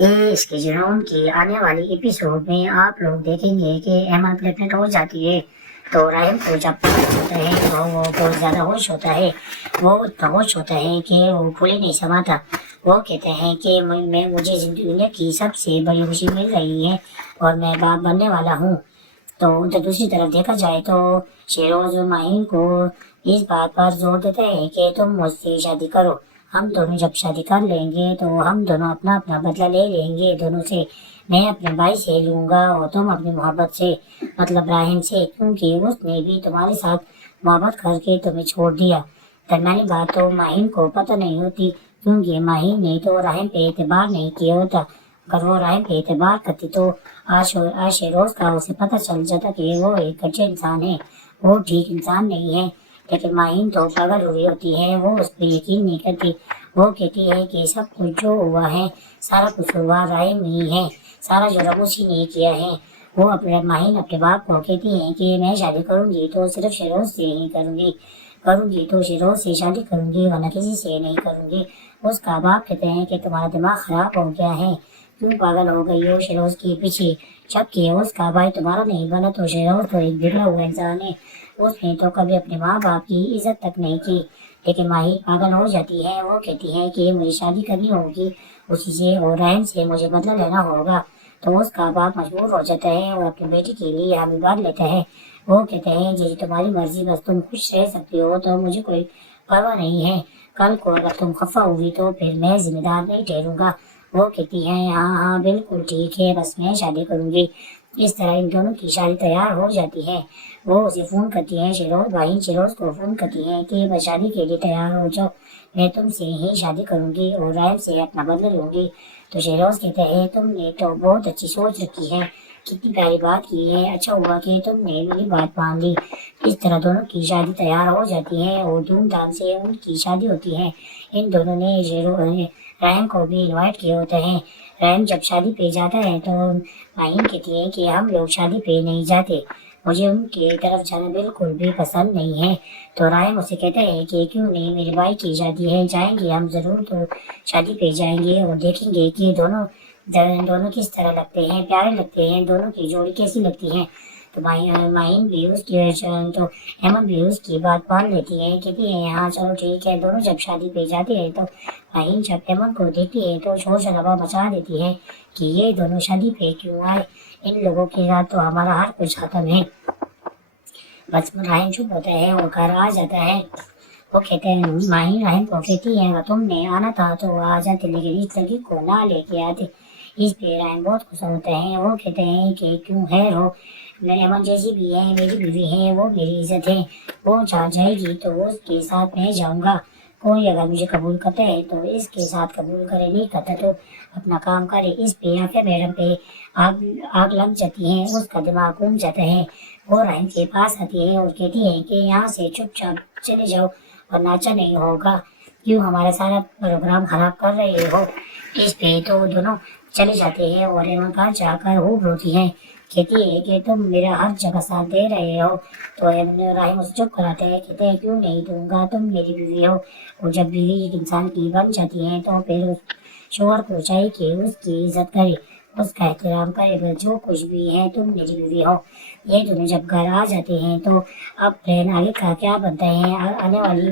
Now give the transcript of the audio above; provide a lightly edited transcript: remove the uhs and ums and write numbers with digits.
اس کے جنون کی آنے والی ایپیسوڈ میں آپ لوگ دیکھیں گے کہ ایمن پریگننٹ ہو جاتی ہے تو راہم کو جب پتہ چلتا ہے تو وہ بہت زیادہ ہوش ہوتا ہے. وہ اتنا ہوش ہوتا ہے کہ وہ بھول ہی نہیں سماتا. وہ کہتے ہیں کہ مجھے دنیا کی سب سے بڑی خوشی مل رہی ہے اور میں باپ بننے والا ہوں. تو دوسری طرف دیکھا جائے تو شیروز اور ماہین کو اس بات پر زور دیتے ہیں کہ تم مجھ سے شادی کرو. ہم دونوں جب شادی کر لیں گے تو ہم دونوں اپنا اپنا بدلہ لے لیں گے دونوں سے. میں اپنے بھائی سے لوں گا اور تم اپنی محبت سے، مطلب راہم سے، کیونکہ اس نے بھی تمہارے ساتھ محبت کر کے تمہیں چھوڑ دیا. درمیانی بات تو ماہین کو پتہ نہیں ہوتی کیونکہ ماہین نے تو راہم پہ اعتبار نہیں کیا ہوتا. اگر وہ راہم پہ اعتبار کرتی تو آج شیروز کا اسے پتہ چل جاتا کہ وہ ایک اچھے انسان ہے، وہ ٹھیک انسان نہیں ہے. لیکن ماہین تو پاگل ہوئی ہوتی ہے، وہ اس پہ یقین نہیں کرتی. وہ کہتی ہے کہ سب کچھ جو ہوا ہے سارا کچھ ہوا راہم ہی ہے، سارا جرم اسی نے کیا ہے. وہ ماہین اپنے باپ کو کہتی ہے کہ میں شادی کروں گی تو صرف شیروز سے ہی کروں گی تو شیروز سے شادی کروں گی ورنہ کسی سے نہیں کروں گی. اس کا باپ کہتے ہیں کہ تمہارا دماغ خراب ہو گیا ہے، کیوں پاگل ہو گئی ہو شیروز کے پیچھے، جبکہ اس کا بھائی تمہارا نہیں بنا تو شیروز تو ایک بگڑا ہوا انسان ہے، اس نے تو کبھی اپنے ماں باپ کی عزت تک نہیں کی. لیکن ماہی پاگل ہو جاتی ہے. وہ کہتی ہے کہ مجھے شادی کرنی ہوگی اسی سے اور رحم سے مجھے بدلہ لینا ہوگا. تو اس کا باپ مجبور ہو جاتا ہے اور اپنی بیٹی کے لیے حامی بات لیتا ہے. وہ کہتے ہیں جی تمہاری مرضی، بس تم خوش رہ سکتی ہو تو مجھے کوئی پرواہ نہیں ہے. کل کو اگر تم خفا ہوئی تو پھر میں ذمہ دار نہیں ٹھہروں گا. وہ کہتی ہے ہاں ہاں بالکل ٹھیک ہے، بس میں شادی کروں گی. اس طرح ان دونوں کی شادی تیار ہو جاتی ہے. وہ اسے فون کرتی ہے، شیروز کو فون کرتی ہے کہ بس شادی کے لیے تیار ہو جاؤ، میں تم سے ہی شادی کروں گی اور رحم سے اپنا بدلہ لوں گی. تو شیروز کہتے ہیں تم نے تو بہت اچھی سوچ رکھی ہے، کتنی پیاری بات کی ہے، اچھا ہوا کہ تم نے میری بات مان لی. اس طرح دونوں کی شادی تیار ہو جاتی ہے اور دھوم دھام سے ان کی شادی ہوتی ہے. ان دونوں نے رحم کو بھی انوائٹ کیے ہوتے ہیں. رحم جب شادی پہ جاتا ہے تو ماہین کہتی ہے کہ ہم لوگ شادی پہ نہیں جاتے، مجھے ان کی طرف جانا بالکل بھی پسند نہیں ہے. تو رحم اسے کہتا ہے کہ کیوں نہیں، میرے بھائی کی شادی ہے، جائیں گے ہم ضرور. تو شادی پہ جائیں گے اور دیکھیں گے کہ دونوں کس طرح لگتے ہیں، پیارے لگتے ہیں، دونوں کی جوڑی کیسی لگتی ہے. تو ماہین بھی اس کی تو ایمن بھی اس کی بات مان لیتی ہے، کہتی ہے ہاں چلو ٹھیک ہے. دونوں جب شادی پہ جاتے ہیں تو ماہین جب ایمن کو دیکھتی ہے تو شور شرابہ مچا دیتی ہے کہ یہ دونوں شادی پہ کیوں آئے، ان لوگوں کے ساتھ تو ہمارا ہر کچھ ختم ہے. بس رحم چپ ہوتا ہے اور گھر آ جاتا ہے. وہ کہتے ہیں ماہین رحم کو کہتی ہے اگر تم نے آنا تھا تو آ جاتے، لیکن اس لڑکی کو نہ لے کے آتے. اس پہ رحم بہت غصہ ہوتا ہے. وہ کہتے ہیں کہ کیوں خیر ہو، ایمن جیسی بھی ہے میری بیوی ہے، وہ میری عزت ہے، وہ چاہ جائے گی تو اس کے ساتھ میں جاؤں گا. کوئی اگر مجھے قبول کرتا ہے تو اس کے ساتھ قبول کرے، نہیں کرتا تو اپنا کام کرے. اس پہ آفیہ میڈم پہ آگ لگ جاتی ہے، اس کا دماغ گھوم جاتا ہے. وہ رحم کے پاس آتی ہے اور کہتی ہے کہ یہاں سے چپ چاپ چلے جاؤ اور ناچا نہیں ہوگا، کیوں ہمارا سارا پروگرام خراب کر رہے ہو. اس پہ تو دونوں چلے جاتے ہیں اور ایمن گھر جا کر خوب روتی ہے، کہتی ہے کہ تم میرا ہر جگہ ساتھ دے رہے ہو. تو رحم اسے چپ کراتے ہیں، کہتے ہیں کیوں نہیں دوں گا، تم میری بیوی ہو. اور جب بیوی ایک انسان کی بن جاتی ہے تو پھر شوہر کو چاہیے کہ اس کی عزت کرے، اس کا احترام کرے، بس جو کچھ بھی ہے تم میری بیوی ہو. یہ دونوں جب گھر آ جاتے ہیں تو اب پلان آگے کا کیا بنتا ہے آنے والی